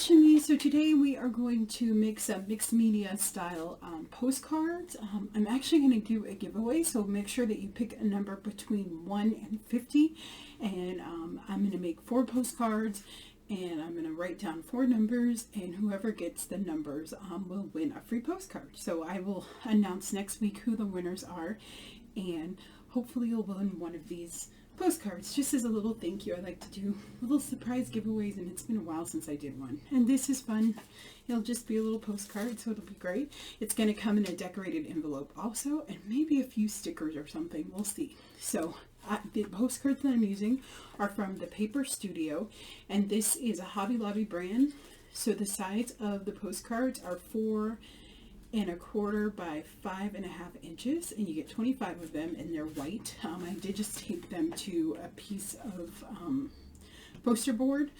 it's Shami. So today we are going to make some mixed media style postcards. I'm actually going to do a giveaway, so make sure that you pick a number between 1 and 50. And I'm going to make 4 postcards, and I'm going to write down 4 numbers, and whoever gets the numbers will win a free postcard. So I will announce next week who the winners are, and hopefully you'll win one of these postcards. Just as a little thank you, I like to do little surprise giveaways, and it's been a while since I did one, and this is fun. It'll just be a little postcard, so it'll be great. It's going to come in a decorated envelope also, and maybe a few stickers or something. We'll see. So the postcards that I'm using are from the Paper Studio, and this is a Hobby Lobby brand. So the size of the postcards are 4 1/4 by 5 1/2 inches, and you get 25 of them, and they're white. I did just tape them to a piece of poster board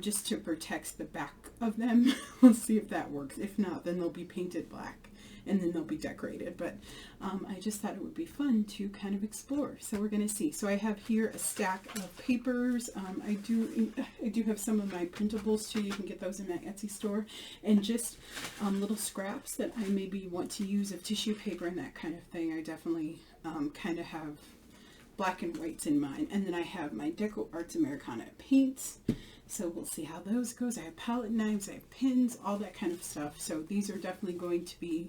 just to protect the back of them. We'll see if that works. If not, then they'll be painted black and then they'll be decorated. But I just thought it would be fun to kind of explore. So we're going to see. So I have here a stack of papers. I do have some of my printables too. You can get those in my Etsy store, and just little scraps that I maybe want to use of tissue paper and that kind of thing. I definitely kind of have black and whites in mine. And then I have my Deco Arts Americana paints. So we'll see how those goes. I have palette knives, I have pins, all that kind of stuff. So these are definitely going to be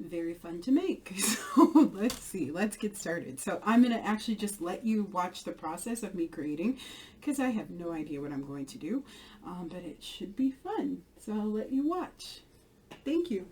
very fun to make. So let's see, let's get started. So I'm going to actually just let you watch the process of me creating, because I have no idea what I'm going to do, but it should be fun. So I'll let you watch. Thank you.